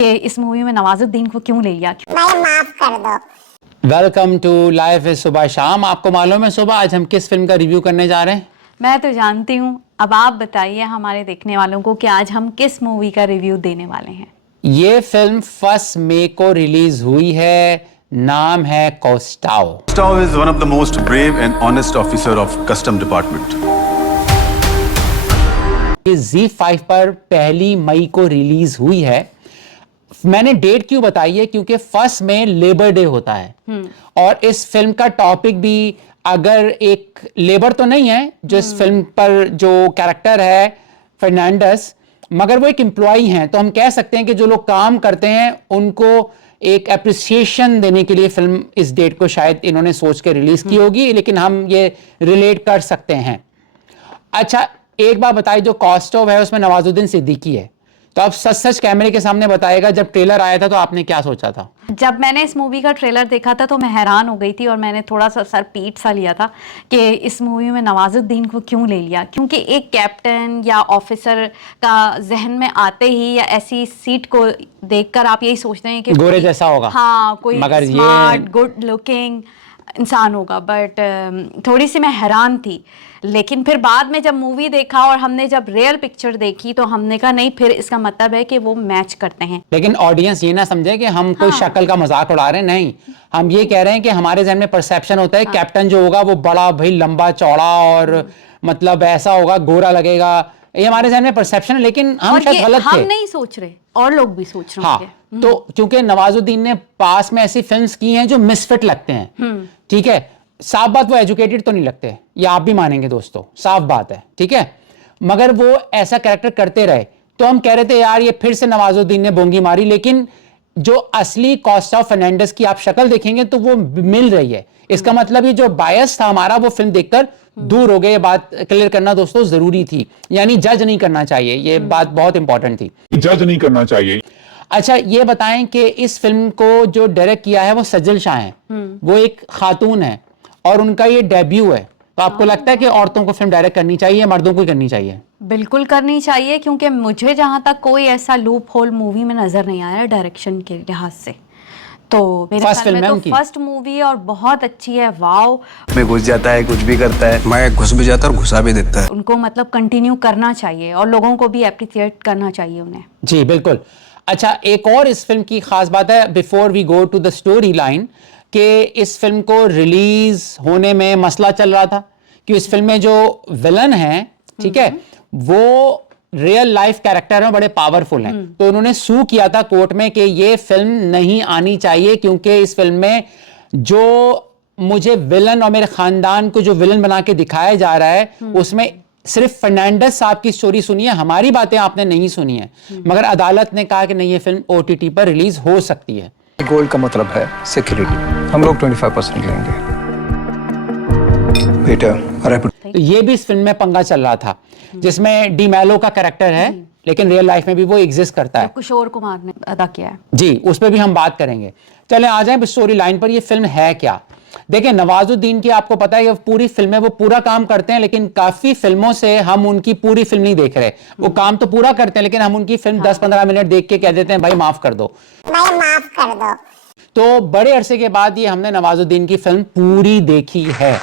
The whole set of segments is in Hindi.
कि इस मूवी में नवाजुद्दीन को क्यों ले लिया। भाई माफ कर दो। वेलकम टू लाइफ इज सुबह शाम। आपको मालूम है सुबह आज हम किस फिल्म का रिव्यू करने जा रहे हैं? मैं तो जानती हूँ, अब आप बताइए हमारे देखने वालों को कि आज हम किस मूवी का रिव्यू देने वाले हैं। ये फिल्म 1 मई को रिलीज हुई है। नाम है Costao. Kostow is one of the most brave and honest officer of custom department. ये ZEE5 पर 1 मई को रिलीज हुई है। मैंने डेट क्यों बताई है, क्योंकि 1 मई लेबर डे होता है और इस फिल्म का टॉपिक भी अगर एक लेबर तो नहीं है जो इस फिल्म पर जो कैरेक्टर है फर्नांडिस, मगर वो एक एम्प्लॉई हैं, तो हम कह सकते हैं कि जो लोग काम करते हैं उनको एक अप्रिसिएशन देने के लिए फिल्म इस डेट को शायद इन्होंने सोच के रिलीज की होगी, लेकिन हम ये रिलेट कर सकते हैं। अच्छा एक बात बताइए, जो कोस्टाओ है उसमें नवाजुद्दीन सिद्दीकी है, तो आप सच सच कैमरे के सामने बताएगा जब ट्रेलर आया था तो आपने क्या सोचा था? जब मैंने इस मूवी का ट्रेलर देखा था तो मैं हैरान हो गई थी और मैंने थोड़ा सा सर पीट सा लिया था कि इस मूवी में नवाजुद्दीन को क्यों ले लिया, क्योंकि एक कैप्टन या ऑफिसर का जहन में आते ही या ऐसी सीट को देखकर आप यही सोचते हैं कि गोरे जैसा होगा। हाँ, कोई मगर स्मार्ट गुड लुकिंग इंसान होगा, बट थोड़ी सी मैं हैरान थी। लेकिन फिर बाद में जब मूवी देखा और हमने जब रियल पिक्चर देखी तो हमने कहा नहीं, फिर इसका मतलब है कि वो मैच करते हैं। लेकिन ऑडियंस ये ना समझे कि हम कोई शक्ल का मजाक उड़ा रहे हैं, नहीं, हम ये कह रहे हैं कि हमारे जहन में परसेप्शन होता है कैप्टन जो होगा वो बड़ा भाई लंबा चौड़ा और मतलब ऐसा होगा, गोरा लगेगा, ये हमारे जहन में परसेप्शन है, लेकिन हम शायद गलत थे। हम नहीं सोच रहे और लोग भी सोच रहे हाँ, तो क्योंकि नवाजुद्दीन ने पास में ऐसी फिल्म्स की हैं जो मिसफिट लगते हैं, ठीक है, साफ बात वो एजुकेटेड तो नहीं लगते, ये आप भी मानेंगे दोस्तों, साफ बात है, ठीक है, मगर वो ऐसा कैरेक्टर करते रहे तो हम कह रहे थे यार ये फिर से नवाजुद्दीन ने बोंगी मारी, लेकिन जो असली कोस्टाओ फर्नांडिस की आप शक्ल देखेंगे तो वो मिल रही है। इसका मतलब ये जो बायस था हमारा वो फिल्म देखकर दूर हो गए। ये बात क्लियर करना दोस्तों जरूरी थी, यानी जज नहीं करना चाहिए, ये बात बहुत इंपॉर्टेंट थी, जज नहीं करना चाहिए। अच्छा ये बताएं कि इस फिल्म को जो डायरेक्ट किया है वो सजल शाह हैं, वो एक खातून है और उनका ये डेब्यू है, तो आपको लगता है कि औरतों को फिल्म डायरेक्ट करनी चाहिए, मर्दों को करनी चाहिए? बिल्कुल करनी चाहिए, क्योंकि मुझे जहां तक कोई ऐसा लूप होल मूवी में नजर नहीं आया डायरेक्शन के लिहाज से। तो मेरे ख्याल में तो फर्स्ट मूवी और बहुत अच्छी है। वाओ, में घुस जाता है, कुछ भी करता है, मैं घुस भी जाता और घुसा भी देता है। उनको मतलब कंटिन्यू करना चाहिए और लोगों को भी एप्रिशिएट करना चाहिए उन्हें। जी बिल्कुल। अच्छा एक और इस फिल्म की खास बात है, before we go to the story line, कि इस फिल्म को रिलीज होने में मसला चल रहा था कि इस फिल्म में जो विलन है, ठीक है, वो रियल लाइफ कैरेक्टर है, बड़े पावरफुल हैं, तो उन्होंने सू किया था कोर्ट में कि ये फिल्म नहीं आनी चाहिए, क्योंकि इस फिल्म में जो मुझे विलन और मेरे खानदान को जो विलन बना के दिखाया जा रहा है उसमें सिर्फ फर्नांडिस साहब की स्टोरी सुनी है, हमारी बातें आपने नहीं सुनी है। मगर अदालत ने कहा कि नहीं, ये फिल्म OTT पर रिलीज हो सकती है। गोल्ड का मतलब है सिक्योरिटी, हम लोग 25% लेंगे बेटा। तो ये भी इस फिल्म में पंगा चल रहा था, जिसमें डी मैलो का कैरेक्टर है, लेकिन रियल लाइफ में भी वो एग्जिस्ट करता है, किशोर कुमार ने अदा किया है। जी, उस पर भी हम बात करेंगे। चलें आ जाएं स्टोरी लाइन पर। ये फिल्म है क्या? देखिए नवाजुद्दीन की आपको पता है कि पूरी फिल्म में वो पूरा काम करते हैं, लेकिन काफी फिल्मों से हम उनकी पूरी फिल्म नहीं देख रहे। वो काम तो पूरा करते हैं, लेकिन हम उनकी फिल्म 10-15 मिनट देख के कह देते हैं भाई माफ कर दो, भाई माफ कर दो। तो बड़े अरसे के बाद ये हमने नवाजुद्दीन की फिल्म पूरी देखी है,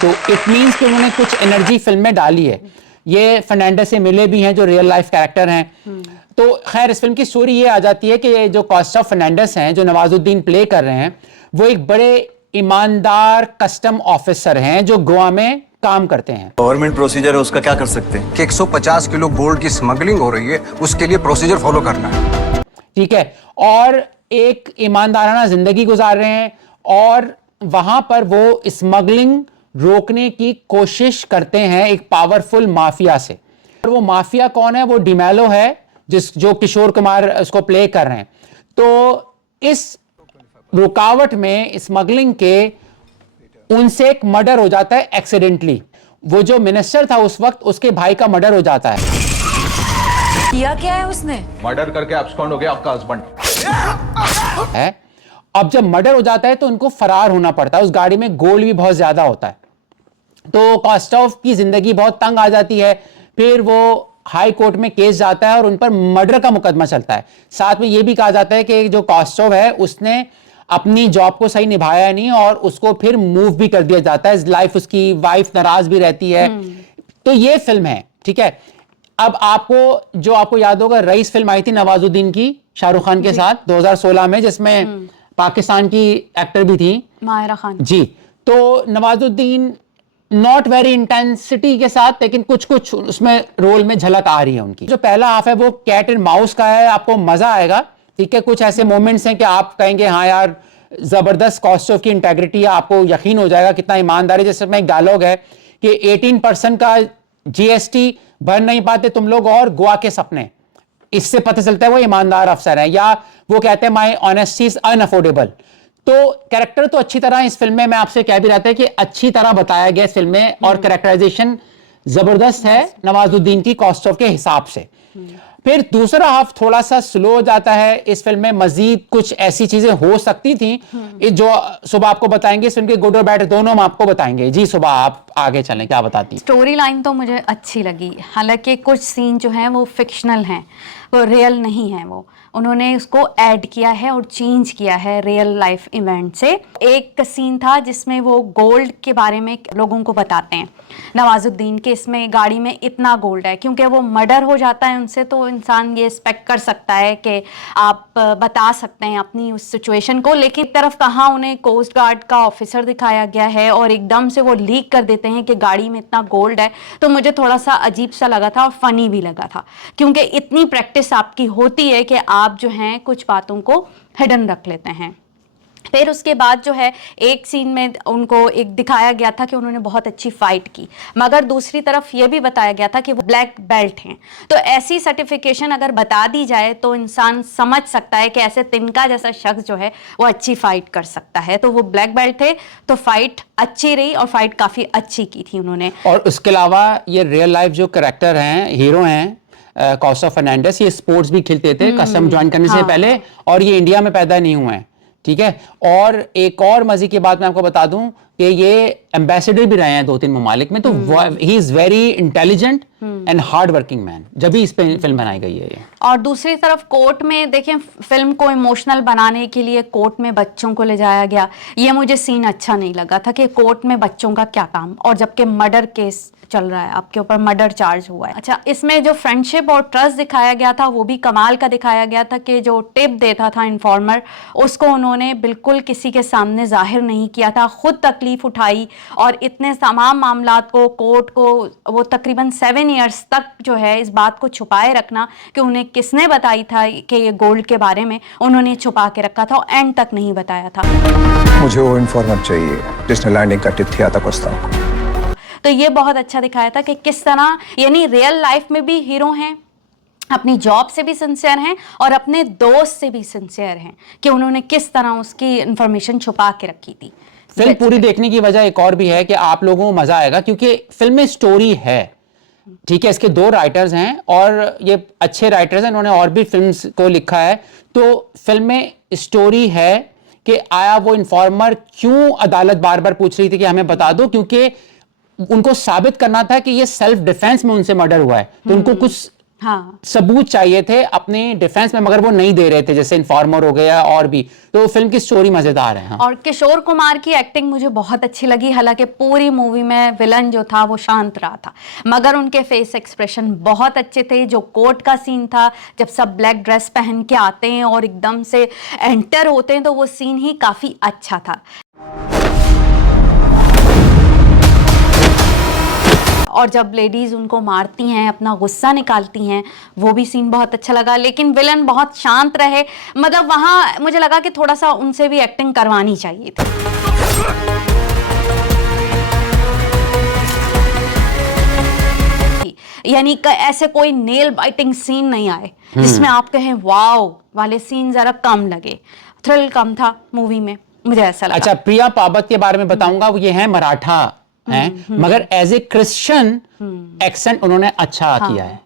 तो इट मींस कि उन्होंने कुछ एनर्जी फिल्म में डाली है। ये फर्नांडिस से मिले भी हैं जो रियल लाइफ कैरेक्टर हैं। तो खैर इस फिल्म की स्टोरी ये आ जाती है कि जो कोस्टाओ फर्नांडिस हैं जो नवाजुद्दीन प्ले कर रहे हैं, वो एक बड़े ईमानदार कस्टम ऑफिसर हैं जो गोवा में काम करते हैं। गवर्नमेंट प्रोसीजर है, उसका क्या कर सकते हैं कि 150 किलो गोल्ड की स्मगलिंग हो रही है, उसके लिए प्रोसीजर फॉलो करना है, ठीक है, और एक ईमानदाराना जिंदगी गुजार रहे हैं और वहां पर वो स्मगलिंग रोकने की कोशिश करते हैं एक पावरफुल माफिया से। और वो माफिया कौन है? वो डी मैलो है, जो किशोर कुमार उसको प्ले कर रहे हैं। तो इस रुकावट में स्मगलिंग के उनसे एक मर्डर हो जाता है एक्सीडेंटली। वो जो मिनिस्टर था उस वक्त, उसके भाई का मर्डर हो जाता है। किया क्या है उसने? मर्डर करके अब्सकॉन्ड हो गया आपका हस्बैंड है। अब जब मर्डर हो जाता है तो उनको फरार होना पड़ता है। उस गाड़ी में गोल्ड भी बहुत ज्यादा होता है, तो कोस्टाओ की जिंदगी बहुत तंग आ जाती है। फिर वो हाई कोर्ट में केस जाता है और उन पर मर्डर का मुकदमा चलता है। साथ में यह भी कहा जाता है कि जो कॉस्टोव है उसने अपनी जॉब को सही निभाया नहीं और उसको फिर मूव भी कर दिया जाता है। लाइफ उसकी वाइफ नाराज भी रहती है। तो ये फिल्म है, ठीक है। अब आपको याद होगा, रईस फिल्म आई थी नवाजुद्दीन की शाहरुख खान के साथ 2016 में, जिसमें पाकिस्तान की एक्टर भी थी माहिरा खान जी। तो नवाजुद्दीन नॉट वेरी इंटेंसिटी के साथ, लेकिन कुछ कुछ उसमें रोल में झलक आ रही है उनकी। जो पहला हाफ है वो कैट एंड माउस का है, आपको मजा आएगा, ठीक है। कुछ ऐसे मोमेंट्स हैं कि आप कहेंगे हाँ यार जबरदस्त कॉस्टोव की इंटेग्रिटी है, आपको यकीन हो जाएगा कितना ईमानदारी। जैसे में एक डायलॉग है कि 18% का जीएसटी भर नहीं पाते तुम लोग और गोवा के सपने, इससे पता चलता है वो ईमानदार अफसर है। या वो कहते हैं माई ऑनेस्टी इज अनअफोर्डेबल। तो कैरेक्टर तो अच्छी तरह इस फिल्म में, मैं आपसे कह भी रहा था कि अच्छी तरह बताया गया इस फिल्म में, और कैरेक्टराइजेशन जबरदस्त है नवाजुद्दीन की कॉस्टोव के हिसाब से। फिर दूसरा हाफ थोड़ा सा स्लो हो जाता है इस फिल्म में, मजीद कुछ ऐसी चीजें हो सकती थी जो सुबह आपको बताएंगे। इस फिल्म के गुड और बैड दोनों हम आपको बताएंगे। जी सुबह आप आगे चलें, क्या बताती? स्टोरी लाइन तो मुझे अच्छी लगी, हालांकि कुछ सीन जो हैं वो फिक्शनल हैं, वो रियल नहीं है। वो उन्होंने उसको ऐड किया है और चेंज किया है रियल लाइफ इवेंट से। एक सीन था जिसमें वो गोल्ड के बारे में लोगों को बताते हैं नवाजुद्दीन के, इसमें गाड़ी में इतना गोल्ड है। क्योंकि वो मर्डर हो जाता है उनसे, तो इंसान ये एक्सपेक्ट कर सकता है कि आप बता सकते हैं अपनी उस सिचुएशन को। लेकिन एक तरफ कहाँ उन्हें कोस्ट गार्ड का ऑफिसर दिखाया गया है और एकदम से वो लीक कर देते हैं कि गाड़ी में इतना गोल्ड है। तो मुझे थोड़ा सा अजीब सा लगा था और फनी भी लगा था, क्योंकि इतनी प्रैक्टिस आपकी होती है कि आप जो हैं कुछ बातों को हिडन रख लेते हैं। फिर उसके बाद जो है एक सीन में उनको एक दिखाया गया था कि उन्होंने बहुत अच्छी फाइट की, मगर दूसरी तरफ ये भी बताया गया था कि वो ब्लैक बेल्ट हैं। तो ऐसी सर्टिफिकेशन अगर बता दी जाए तो इंसान समझ सकता है कि ऐसे तिनका जैसा शख्स जो है वो अच्छी फाइट कर सकता है। तो वो ब्लैक बेल्ट थे, तो फाइट अच्छी रही और फाइट काफ़ी अच्छी की थी उन्होंने। और उसके अलावा ये रियल लाइफ जो करेक्टर हैं, हीरो हैं कॉस्टोव फर्नांडिस, ये स्पोर्ट्स भी खेलते थे कस्टम ज्वाइन करने से पहले, और ये इंडिया में पैदा नहीं हुए हैं, ठीक है। और एक और मजे की बात मैं आपको बता दूं कि ये एम्बेसडर भी रहे हैं 2-3 ममालिक में। तो he is very intelligent and hard working man, जब भी इस पे फिल्म बनाई गई है ये। और दूसरी तरफ कोर्ट में देखें, फिल्म को इमोशनल बनाने के लिए कोर्ट में बच्चों को ले जाया गया। ये मुझे सीन अच्छा नहीं लगा था कि कोर्ट में बच्चों का क्या काम, और जबकि मर्डर केस चल रहा है, आपके ऊपर मर्डर चार्ज हुआ है। अच्छा, इसमें जो फ्रेंडशिप और ट्रस्ट दिखाया गया था वो भी कमाल का दिखाया गया था कि जो टिप देता था इन्फॉर्मर, उसको उन्होंने बिल्कुल किसी के सामने जाहिर नहीं किया था, खुद तकलीफ उठाई और इतने तमाम मामलात को कोर्ट को वो तकरीबन 7 ईयर्स तक जो है इस बात को छुपाए रखना कि उन्हें किसने बताई था कि ये गोल्ड के बारे में, उन्होंने छुपा के रखा था और एंड तक नहीं बताया था। मुझे वो इन्फॉर्मर चाहिए जिसने लैंडिंग का टिप दिया था कोस्टाव को। तो ये बहुत अच्छा दिखाया था कि किस तरह यानी रियल लाइफ में भी हीरो हैं, अपनी जॉब से भी सिंसियर हैं और अपने दोस्त से भी सिंसियर हैं, कि उन्होंने किस तरह उसकी इंफॉर्मेशन छुपा के रखी थी। फिल्म पूरी देखने की वजह एक और भी है कि आप लोगों को मजा आएगा, क्योंकि फिल्म में स्टोरी है, ठीक है। इसके 2 राइटर्स हैं और ये अच्छे राइटर्स हैं, इन्होंने और भी फिल्म्स को लिखा है। तो फिल्म में स्टोरी है कि आया वो इन्फॉर्मर क्यों अदालत बार बार पूछ रही थी कि हमें बता दो, क्योंकि उनको साबित करना था कि ये सेल्फ डिफेंस में उनसे मर्डर हुआ है। तो उनको कुछ सबूत चाहिए थे अपने डिफेंस में, मगर वो नहीं दे रहे थे, जैसे इन्फॉर्मर हो गया और भी। तो फिल्म की स्टोरी मजेदार है। और किशोर कुमार की एक्टिंग मुझे बहुत अच्छी लगी। हालांकि पूरी मूवी में विलन जो था वो शांत रहा था, मगर उनके फेस एक्सप्रेशन बहुत अच्छे थे। जो कोर्ट का सीन था, जब सब ब्लैक ड्रेस पहन के आते हैं और एकदम से एंटर होते हैं, तो वो सीन ही काफी अच्छा था। और जब लेडीज उनको मारती हैं, अपना गुस्सा निकालती हैं, वो भी सीन बहुत अच्छा लगा। लेकिन विलन बहुत शांत रहे, मतलब वहाँ मुझे लगा कि थोड़ा सा उनसे भी एक्टिंग करवानी चाहिए थी। यानी ऐसे कोई नेल बाइटिंग सीन नहीं आए जिसमें आप कहें वाओ वाले सीन जरा कम लगे, थ्रिल कम था मूवी में, मुझे ऐसा लगा। अच्छा, प्रिया पाबत के बारे में बताऊंगा। ये है मराठा हैं, मगर एज ए क्रिश्चियन एक्सेंट उन्होंने अच्छा किया है।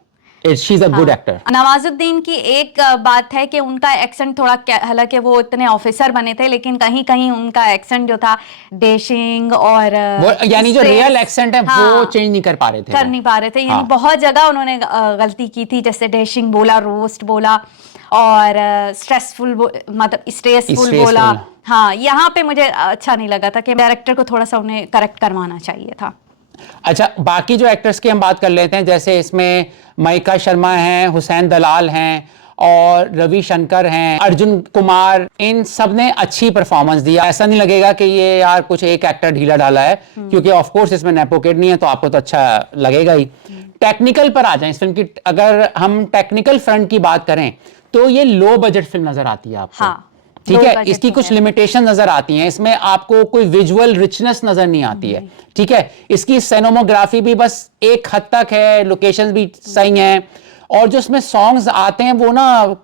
She is a good actor. Nawazuddin की एक बात है कि उनका एक्सेंट थोड़ा, हालांकि वो इतने ऑफिसर बने थे लेकिन कहीं कहीं उनका एक्सेंट जो था डैशिंग और वो यानी जो stress, रियल एक्सेंट है वो चेंज नहीं कर पा रहे थे, कर नहीं पा रहे थे। यानी हाँ। बहुत जगह उन्होंने गलती की थी, जैसे डैशिंग बोला, रोस्ट बोला और स्ट्रेसफुल मतलब स्ट्रेसफुल बोला। हाँ, यहाँ पे मुझे अच्छा नहीं लगा था कि डायरेक्टर को थोड़ा सा उन्हें करेक्ट करवाना चाहिए था। अच्छा, बाकी जो एक्टर्स की हम बात कर लेते हैं, जैसे इसमें मयिका शर्मा हैं, हुसैन दलाल हैं और रवि शंकर हैं, अर्जुन कुमार, इन सब ने अच्छी परफॉर्मेंस दी। ऐसा नहीं लगेगा कि ये यार कुछ एक एक्टर ढीला ढाला है, क्योंकि ऑफ कोर्स इसमें नेपोकिड नहीं है तो आपको तो अच्छा लगेगा ही। टेक्निकल पर आ जाएं इस फिल्म की, अगर हम टेक्निकल फ्रंट की बात करें तो ये लो बजट फिल्म नजर आती है आपको। हाँ, ठीक है, इसकी कुछ लिमिटेशन नजर आती हैं, इसमें आपको कोई विजुअल रिचनेस नजर नहीं आती है। ठीक है, इसकी सिनेमोग्राफी भी बस एक हद तक है, लोकेशंस भी सही हैं, और जो इसमें सॉन्ग्स आते हैं वो ना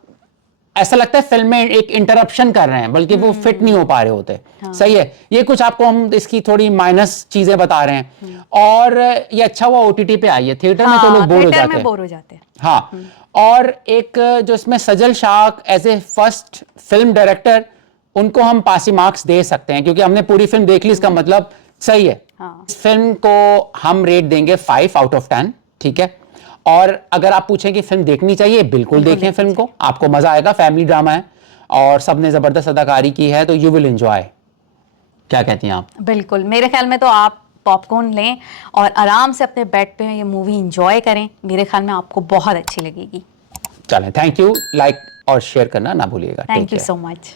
ऐसा लगता है फिल्म में एक इंटरप्शन कर रहे हैं, बल्कि वो फिट नहीं हो पा रहे होते। सही है, ये कुछ आपको हम इसकी थोड़ी माइनस चीजें बता रहे हैं। और ये अच्छा हुआ OTT पे आई है, थिएटर में तो लोग बोर हो जाते हैं। हाँ, और एक जो इसमें Sajal Shah as a first film director, उनको हम पासी मार्क्स दे सकते हैं, क्योंकि हमने पूरी फिल्म देख ली, इसका मतलब सही है। इस फिल्म को हम रेट देंगे 5 आउट ऑफ 10। ठीक है, और अगर आप पूछें कि फिल्म देखनी चाहिए, बिल्कुल देखें फिल्म को, आपको मजा आएगा। फैमिली ड्रामा है और सबने जबरदस्त अदाकारी की है, तो यू विल एंजॉय। क्या कहती हैं आप? बिल्कुल, मेरे ख्याल में तो आप पॉपकॉर्न लें और आराम से अपने बेड पे ये मूवी एंजॉय करें। मेरे ख्याल में आपको बहुत अच्छी लगेगी। चलें, थैंक यू। लाइक और शेयर करना ना भूलिएगा। Thank you so much.